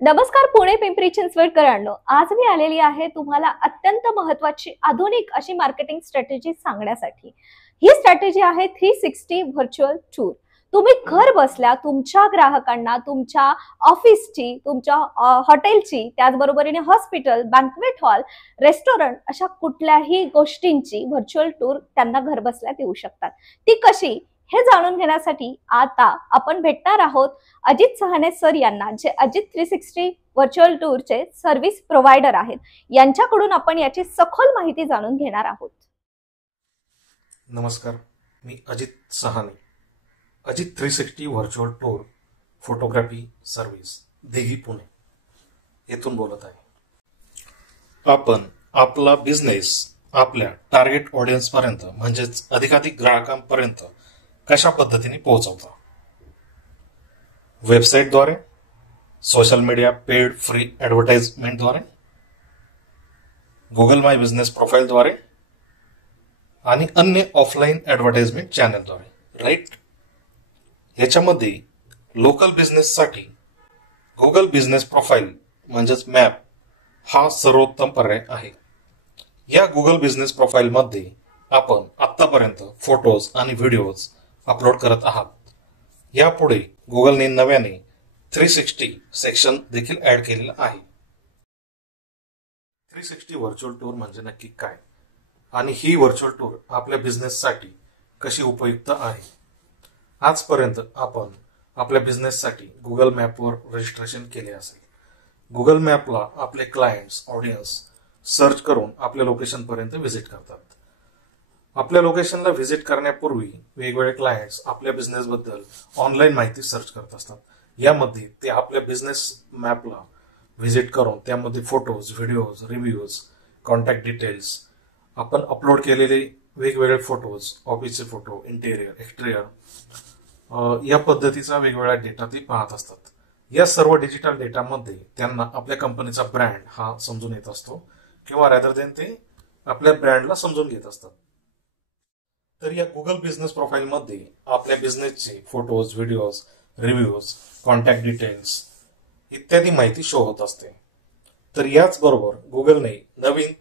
नमस्कार पुणे पिंपरी चिंचवडकरांनो, आज मी आलेली आहे तुम्हाला अत्यंत महत्त्वाची आधुनिक अशी मार्केटिंग स्ट्रॅटेजी सांगण्यासाठी। ही स्ट्रॅटेजी आहे 360 व्हर्च्युअल टूर। तुम्ही घर बसल्या तुमच्या ग्राहकांना तुमच्या ऑफिसची, तुमच्या हॉटेलची, त्याचबरोबरीने हॉस्पिटल, बँक्वेट हॉल, रेस्टॉरंट अशा कुठल्याही गोष्टींची व्हर्च्युअल टूर त्यांना घर बसल्या देऊ शकतात। ती कशी हे जाणून घेण्यासाठी आता आपण भेटणार आहोत अजित सहाने सर यांना, जे अजित 360 व्हर्च्युअल टूरचे सर्व्हिस प्रोव्हायडर आहेत। यांच्याकडून आपण याची सखोल माहिती जाणून घेणार आहोत। नमस्कार, मी Ajit Sahane, Ajit 360 virtual tour photography service देही पुणे येथून बोलत आहे। आपण आपला बिझनेस आपल्या टार्गेट ऑडियन्स पर्यंत म्हणजेच अधिकाधिक ग्राहकांपर्यंत कशा पद्धतीने पोहोचवता? वेबसाईटद्वारे, सोशल मीडिया पेड फ्री ॲडव्हर्टाइजमेंटद्वारे, गुगल माय बिझनेस प्रोफाईलद्वारे आणि अन्य ऑफलाईन ॲडव्हर्टाइजमेंट चॅनलद्वारे, राईट? याच्यामध्ये लोकल बिझनेससाठी गुगल बिझनेस प्रोफाईल म्हणजेच मॅप हा सर्वोत्तम पर्याय आहे। या गुगल बिझनेस प्रोफाईलमध्ये आपण आतापर्यंत फोटोज आणि व्हिडिओज अपलोड करत आहात। यापुढे गुगलने नव्याने 360 सेक्शन देखील ऍड केलेला आहे। 360 व्हर्च्युअल टूर म्हणजे नक्की काय आणि ही व्हर्च्युअल टूर आपल्या बिझनेससाठी कशी उपयुक्त आहे? आजपर्यंत आपण आपल्या बिझनेससाठी गुगल मॅपवर रजिस्ट्रेशन केले असेल। गुगल मॅपला आपले क्लायंट्स, ऑडियन्स सर्च करून आपल्या लोकेशन पर्यंत व्हिजिट करतात। आपल्या लोकेशनला व्हिजिट करण्यापूर्वी वेगवेगळे क्लायंट्स आपल्या बिझनेस बद्दल ऑनलाईन माहिती सर्च करत असतात। यामध्ये ते आपल्या बिझनेस मॅपला व्हिजिट करून त्यामध्ये photos, videos, reviews, contact details, आपण अपलोड केलेले वेगवेगळे फोटोज, ऑफिसचे फोटो, इंटेरियर, एक्सटेरियर या पद्धतीचा वेगवेगळा डेटा ते पाहत असतात। या सर्व डिजिटल डेटामध्ये त्यांना आपल्या कंपनीचा ब्रँड हा समजून येत असतो किंवा रॅदर देन ते आपल्या ब्रँडला समजून घेत असतात। तर या गुगल बिझनेस प्रोफाईलमध्ये आपल्या बिझनेसचे photos, videos, reviews, contact details इत्यादी माहिती शो होत असते। तर याचबरोबर गुगलने नवीन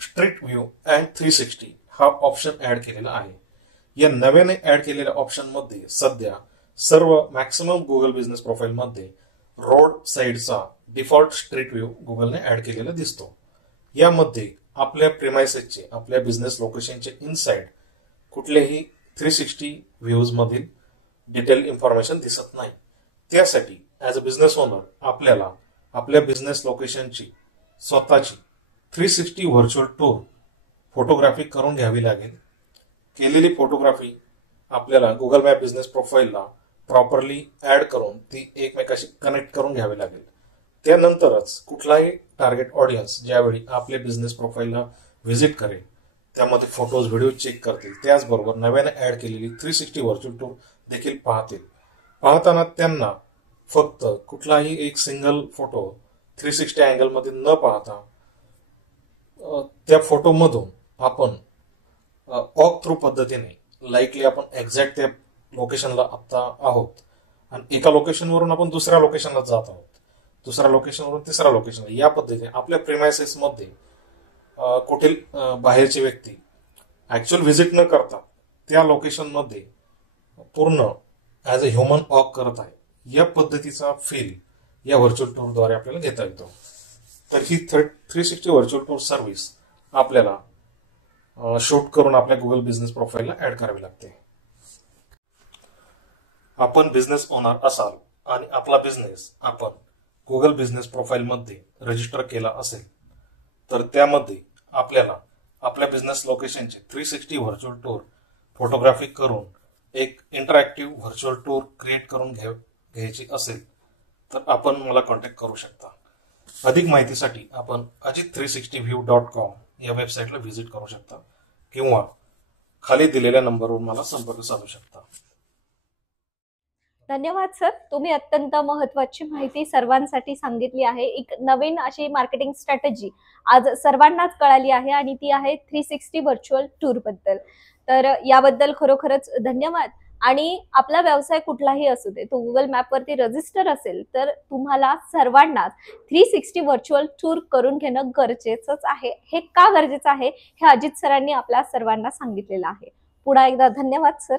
स्ट्रीट व्ह्यू अँड 360 हा ऑप्शन ऍड केलेला आहे। या नव्याने ऍड केलेल्या ऑप्शन मध्ये सध्या सर्व मॅक्सिमम गुगल बिझनेस प्रोफाईल मध्ये रोड साइडचा डिफॉल्ट स्ट्रीट व्ह्यू गुगलने ऍड केलेला दिसतो। यामध्ये आपल्या प्रिमाइसेसचे, आपल्या बिझनेस लोकेशनचे इनसाइड कुठलेही 360 व्ह्यूज मधील डिटेल इन्फॉर्मेशन दिसत नाही। त्यासाठी ऍज अ बिझनेस ओनर आपल्याला आपल्या बिझनेस लोकेशनची स्वतःची 360 व्हर्च्युअल टूर फोटोग्राफी करून घ्यावी लागेल। केलेली फोटोग्राफी आपल्याला गुगल मॅप बिझनेस प्रोफाईलला प्रॉपरली ऍड करून ती एकमेकाशी कनेक्ट करून घ्यावी लागेल। त्यानंतरच कुठलाही टार्गेट ऑडियन्स ज्यावेळी आपल्या बिझनेस प्रोफाईलला व्हिजिट करेल त्यामध्ये फोटोज, व्हिडिओ चेक करतील, त्याचबरोबर नव्याने ऍड केलेली 360 व्हर्च्युअल टूर देखील पाहतील। पाहताना त्यांना फक्त कुठलाही एक सिंगल फोटो 360 अँगल मध्ये न पाहता त्या फोटोमधून आपण वॉक थ्रू पद्धतीने लाईकली आपण एक्झॅक्ट त्या लोकेशनला आता आहोत आणि एका लोकेशनवरून आपण दुसऱ्या लोकेशनला जात आहोत, दुसऱ्या लोकेशनवरून तिसऱ्या लोकेशनला, या पद्धतीने आपल्या प्रिमायसेस मध्ये कुठील बाहेरची व्यक्ती ऍक्च्युअल व्हिजिट न करता त्या लोकेशन मध्ये पूर्ण ऍज अ ह्युमन वॉक करत आहे, या पद्धतीचा फील या व्हर्च्युअल टूरद्वारे आपल्याला घेता येतो। तर ही 360 व्हर्च्युअल टूर सर्व्हिस आपल्याला शूट करून आपल्या गुगल बिझनेस प्रोफाईलला ऍड करावी लागते। आपण बिझनेस ओनर असाल आणि आपला बिझनेस आपण गुगल बिझनेस प्रोफाईल मध्ये रजिस्टर केला असेल तर त्यामध्ये आपल्याला आपल्या बिझनेस लोकेशनचे 360 व्हर्च्युअल टूर फोटोग्राफी करून एक इंटरॅक्टिव्ह व्हर्च्युअल टूर क्रिएट करून घ्यायची असेल तर आपण मला कॉन्टॅक्ट करू शकता। अधिक माहितीसाठी आपण ajit360view.com या वेबसाईटला व्हिजिट करू शकता किंवा खाली दिलेल्या नंबरवर मला संपर्क साधू शकता। धन्यवाद सर, तुम्ही अत्यंत महत्त्वाची माहिती सर्वांसाठी सांगितली आहे। एक नवीन अशी मार्केटिंग स्ट्रॅटेजी आज सर्वांनाच कळाली आहे आणि ती आहे 360 व्हर्च्युअल टूर बद्दल। तर याबद्दल खरोखरच धन्यवाद। आणि आपला व्यवसाय कुठलाही असू दे, तो गुगल मॅपवरती रजिस्टर असेल तर तुम्हाला सर्वांनाच 360 व्हर्च्युअल टूर करून घेणं गरजेचंच आहे. हे का गरजेचं आहे हे अजित सरांनी आपल्या सर्वांना सांगितलेलं आहे. पुन्हा एकदा धन्यवाद सर.